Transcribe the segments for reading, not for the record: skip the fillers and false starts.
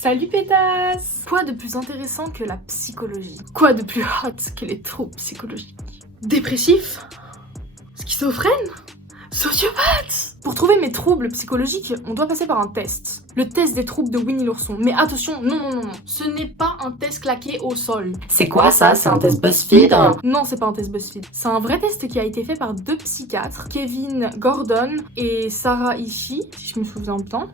Salut pétasse! Quoi de plus intéressant que la psychologie? Quoi de plus hot que les troubles psychologiques? Dépressif? Schizophrène? Sociopathe? Pour trouver mes troubles psychologiques, on doit passer par un test. Le test des troubles de Winnie l'ourson. Mais attention, non. Ce n'est pas un test claqué au sol. C'est quoi ça? C'est un test BuzzFeed? Non, c'est pas un test BuzzFeed. C'est un vrai test qui a été fait par deux psychiatres, Kevin Gordon et Sarah Ishii, si je me souviens bien.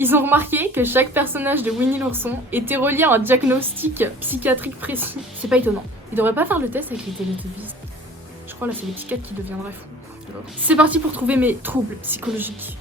Ils ont remarqué que chaque personnage de Winnie l'ourson était relié à un diagnostic psychiatrique précis. C'est pas étonnant. Ils devraient pas faire le test avec les Teletubbies. Je crois là c'est les psychiatres qui deviendraient fous. C'est parti pour trouver mes troubles psychologiques.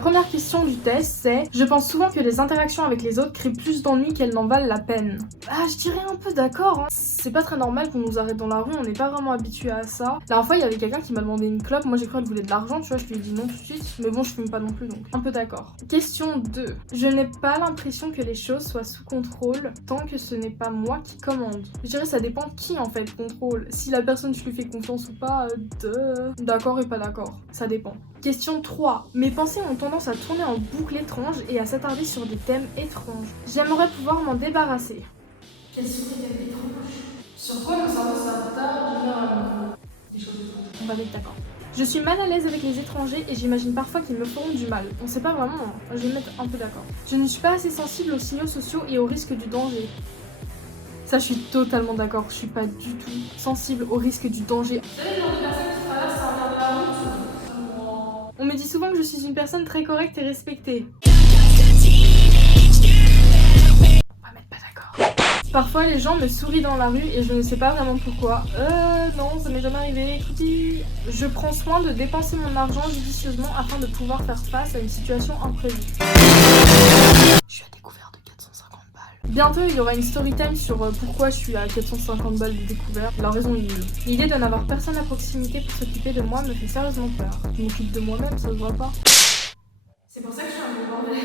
Première question du test, c'est: je pense souvent que les interactions avec les autres créent plus d'ennuis qu'elles n'en valent la peine. Ah, je dirais un peu d'accord, hein. C'est pas très normal qu'on nous arrête dans la rue, on n'est pas vraiment habitué à ça. La dernière fois, il y avait quelqu'un qui m'a demandé une clope, moi j'ai cru qu'elle voulait de l'argent, tu vois, je lui ai dit non tout de suite, mais bon, je fume pas non plus, donc un peu d'accord. Question 2. Je n'ai pas l'impression que les choses soient sous contrôle tant que ce n'est pas moi qui commande. Je dirais ça dépend de qui en fait contrôle. Si la personne je lui fais confiance ou pas, d'accord et pas d'accord, ça dépend. Question 3. Mes pensées ont tendance à tourner en boucle étrange et à s'attarder sur des thèmes étranges. J'aimerais pouvoir m'en débarrasser. Quels sont les thèmes étranges? Sur quoi le cerveau s'attarde généralement? Des choses étranges. On va être d'accord. Je suis mal à l'aise avec les étrangers et j'imagine parfois qu'ils me feront du mal. On sait pas vraiment, hein. Je vais me mettre un peu d'accord. Je ne suis pas assez sensible aux signaux sociaux et au risque du danger. Ça, je suis totalement d'accord. Je suis pas du tout sensible au risque du danger. Vous savez le genre de personnes qui traversent un verre de la route? On me dit souvent que je suis une personne très correcte et respectée. On va mettre pas d'accord. Parfois les gens me sourient dans la rue et je ne sais pas vraiment pourquoi. Non, ça m'est jamais arrivé. Je prends soin de dépenser mon argent judicieusement afin de pouvoir faire face à une situation imprévue. Je suis à découvert de 450 balles. Bientôt il y aura une story time sur pourquoi je suis à 450 balles de découvert. La raison est nulle. L'idée de n'avoir personne à proximité pour s'occuper de moi me fait sérieusement peur. Je m'occupe de moi-même, ça se voit pas. C'est pour ça que je suis un peu bordel.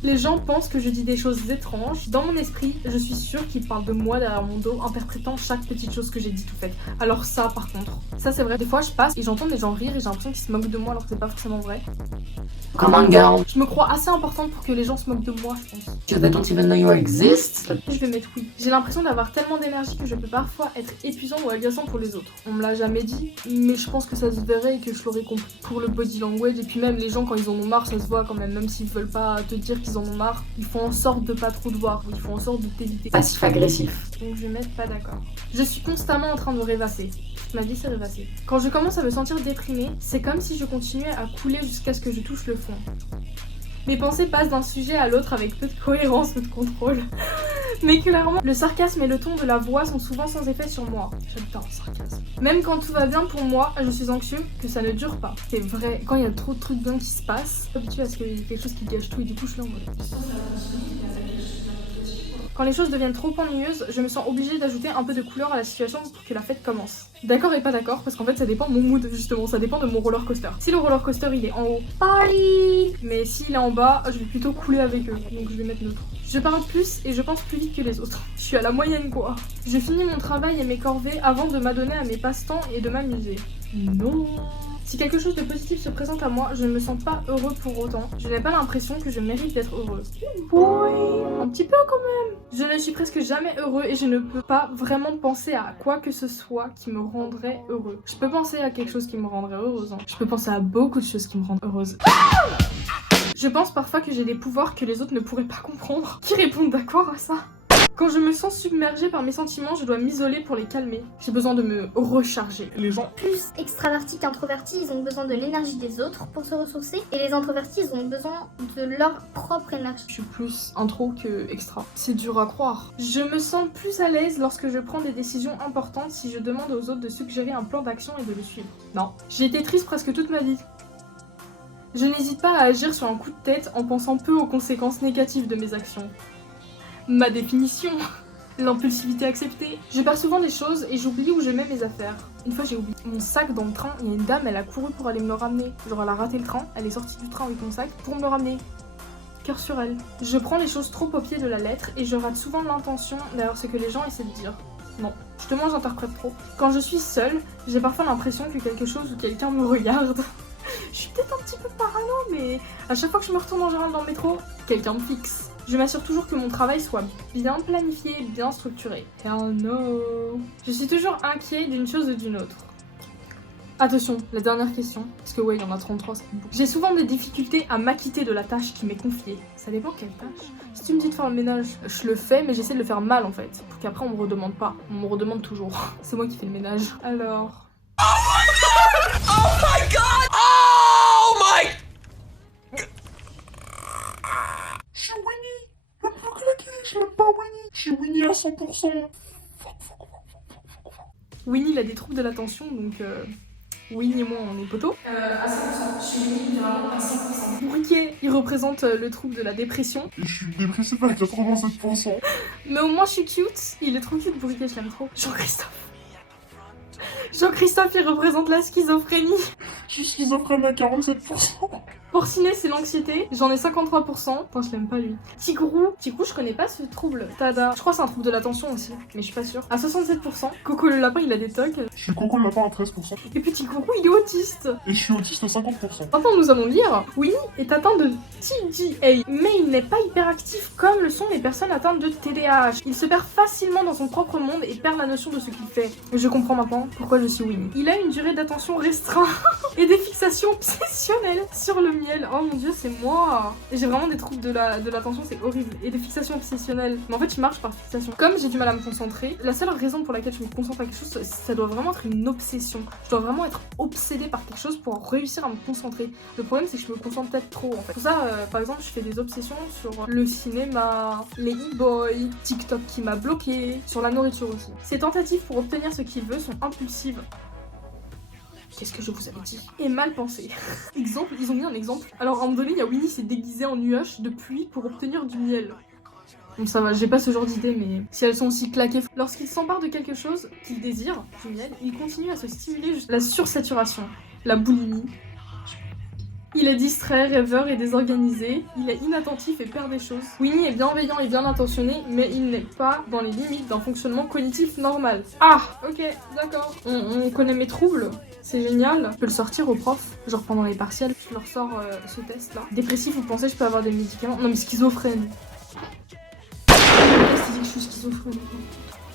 Les gens pensent que je dis des choses étranges. Dans mon esprit, je suis sûre qu'ils parlent de moi derrière mon dos, interprétant chaque petite chose que j'ai dit tout fait. Alors ça, par contre, ça c'est vrai. Des fois, je passe et j'entends des gens rire et j'ai l'impression qu'ils se moquent de moi alors que c'est pas forcément vrai. Come on girl. Je me crois assez importante pour que les gens se moquent de moi, je pense. They don't even know you exist. Je vais mettre oui. J'ai l'impression d'avoir tellement d'énergie que je peux parfois être épuisant ou agaçant pour les autres. On me l'a jamais dit, mais je pense que ça se verrait et que je l'aurais compris. Pour le body language, et puis même les gens quand ils en ont marre, ça se voit quand même s'ils veulent pas te dire qu'ils en ont marre, ils font en sorte de pas trop te voir, ils font en sorte de t'éviter. Passif-agressif. Donc je vais mettre pas d'accord. Je suis constamment en train de rêvasser. Ma vie c'est rêvasser. Quand je commence à me sentir déprimée, c'est comme si je continuais à couler jusqu'à ce que je touche le fond. Mes pensées passent d'un sujet à l'autre avec peu de cohérence, peu de contrôle. Mais clairement, le sarcasme et le ton de la voix sont souvent sans effet sur moi. J'adore le sarcasme. Même quand tout va bien pour moi, je suis anxieux que ça ne dure pas. C'est vrai, quand il y a trop de trucs bien qui se passent, je suis habituée à ce qu'il y ait quelque chose qui gâche tout et du coup je suis là en mode. Quand les choses deviennent trop ennuyeuses, je me sens obligée d'ajouter un peu de couleur à la situation pour que la fête commence. D'accord et pas d'accord, parce qu'en fait ça dépend de mon mood justement, ça dépend de mon roller coaster. Si le roller coaster il est en haut, party. Mais s'il est en bas, je vais plutôt couler avec eux, donc je vais mettre neutre. Je parle plus et je pense plus vite que les autres. Je suis à la moyenne quoi. Je finis mon travail et mes corvées avant de m'adonner à mes passe-temps et de m'amuser. Non. Si quelque chose de positif se présente à moi, je ne me sens pas heureux pour autant. Je n'ai pas l'impression que je mérite d'être heureux. Oui, un petit peu quand même. Je ne suis presque jamais heureux et je ne peux pas vraiment penser à quoi que ce soit qui me rendrait heureux. Je peux penser à quelque chose qui me rendrait heureuse. Je peux penser à beaucoup de choses qui me rendent heureuse. Je pense parfois que j'ai des pouvoirs que les autres ne pourraient pas comprendre. Qui répondent d'accord à ça? Quand je me sens submergée par mes sentiments, je dois m'isoler pour les calmer. J'ai besoin de me recharger. Les gens plus extravertis qu'introvertis, ils ont besoin de l'énergie des autres pour se ressourcer. Et les introvertis, ils ont besoin de leur propre énergie. Je suis plus intro que extra. C'est dur à croire. Je me sens plus à l'aise lorsque je prends des décisions importantes si je demande aux autres de suggérer un plan d'action et de le suivre. Non. J'ai été triste presque toute ma vie. Je n'hésite pas à agir sur un coup de tête en pensant peu aux conséquences négatives de mes actions. Ma définition, l'impulsivité acceptée. Je perds souvent des choses et j'oublie où je mets mes affaires. Une fois j'ai oublié mon sac dans le train, il y a une dame, elle a couru pour aller me le ramener. Genre elle a raté le train, elle est sortie du train avec mon sac pour me le ramener. Cœur sur elle. Je prends les choses trop au pied de la lettre et je rate souvent l'intention derrière ce que les gens essaient de dire. Non, justement j'interprète trop. Quand je suis seule, j'ai parfois l'impression que quelque chose ou quelqu'un me regarde. Je suis peut-être un petit peu parano, mais à chaque fois que je me retourne en général dans le métro, quelqu'un me fixe. Je m'assure toujours que mon travail soit bien planifié, bien structuré. Hell no. Je suis toujours inquiet d'une chose ou d'une autre. Attention, la dernière question, parce que ouais, il y en a 33, c'est beaucoup. J'ai souvent des difficultés à m'acquitter de la tâche qui m'est confiée. Ça dépend quelle tâche. Si tu me dis de faire le ménage, je le fais, mais j'essaie de le faire mal en fait. Pour qu'après on me redemande pas. On me redemande toujours. C'est moi qui fais le ménage. Alors... Oh my god! Oh my! Je suis Winnie. Le plus claqué, je l'aime pas Winnie. Je suis Winnie à 100%. Winnie, il a des troubles de l'attention, donc Winnie et moi, on est potos. À 100%, je suis Winnie vraiment à 100%. Bourriquet, il représente le trouble de la dépression. Et je suis dépressif à 87%. Mais au moins, je suis cute. Il est trop cute, Bourriquet, je l'aime trop. Jean-Christophe. Jean-Christophe, il représente la schizophrénie. Je suis schizophrène à 47%. Porcinet, c'est l'anxiété. J'en ai 53%. Putain, je l'aime pas lui. Tigrou, je connais pas ce trouble. Tada. Je crois que c'est un trouble de l'attention aussi, mais je suis pas sûre. À 67%. Coco le lapin, il a des tocs. Je suis Coco le lapin à 13%. Et puis Tigrou, il est autiste. Et je suis autiste à 50%. Maintenant, nous allons lire. Winnie est atteint de TDA, mais il n'est pas hyperactif comme le sont les personnes atteintes de TDAH. Il se perd facilement dans son propre monde et perd la notion de ce qu'il fait. Je comprends maintenant pourquoi je suis Winnie. Il a une durée d'attention restreinte et des fixations obsessionnelles sur le miel. Oh mon dieu, c'est moi. Et j'ai vraiment des troubles de l'attention, c'est horrible. Et des fixations obsessionnelles. Mais en fait, je marche par fixation. Comme j'ai du mal à me concentrer, la seule raison pour laquelle je me concentre à quelque chose, ça doit vraiment être une obsession. Je dois vraiment être obsédée par quelque chose pour réussir à me concentrer. Le problème, c'est que je me concentre peut-être trop en fait. Pour ça, par exemple, je fais des obsessions sur le cinéma, les e-boys, TikTok qui m'a bloqué, sur la nourriture aussi. Ces tentatives pour obtenir ce qu'il veut sont impulsives. Qu'est-ce que je vous avais dit? Et mal pensé. Exemple, ils ont mis un exemple. Alors, à un moment donné, il y a Winnie qui s'est déguisée en nuage de pluie pour obtenir du miel. Donc ça va, j'ai pas ce genre d'idée, mais si elles sont aussi claquées. Lorsqu'il s'empare de quelque chose qu'il désire, du miel, il continue à se stimuler jusqu'à la sursaturation, la boulimie. Il est distrait, rêveur et désorganisé, il est inattentif et perd des choses. Winnie est bienveillant et bien intentionné, mais il n'est pas dans les limites d'un fonctionnement cognitif normal. Ah, ok, d'accord. On connaît mes troubles, c'est génial. Je peux le sortir aux profs, genre pendant les partiels, je leur sors ce test là. Dépressif, vous pensez que je peux avoir des médicaments? Non mais schizophrène. Qu'est-ce qu'il dit que je suis schizophrène?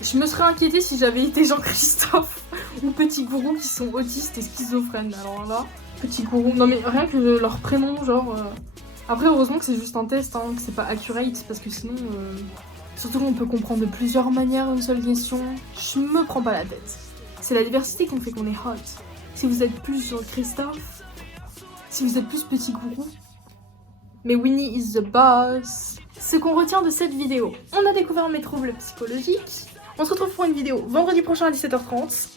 Je me serais inquiétée si j'avais été Jean-Christophe ou Petit Gourou qui sont autistes et schizophrènes. Alors là, Petit Gourou, non mais rien que leur prénom, genre... Après, heureusement que c'est juste un test, hein, que c'est pas accurate, parce que sinon... Surtout qu'on peut comprendre de plusieurs manières une seule question. Je me prends pas la tête. C'est la diversité qui fait qu'on est hot. Si vous êtes plus Jean-Christophe, si vous êtes plus Petit Gourou, mais Winnie is the boss. Ce qu'on retient de cette vidéo, on a découvert mes troubles psychologiques. On se retrouve pour une vidéo vendredi prochain à 17h30.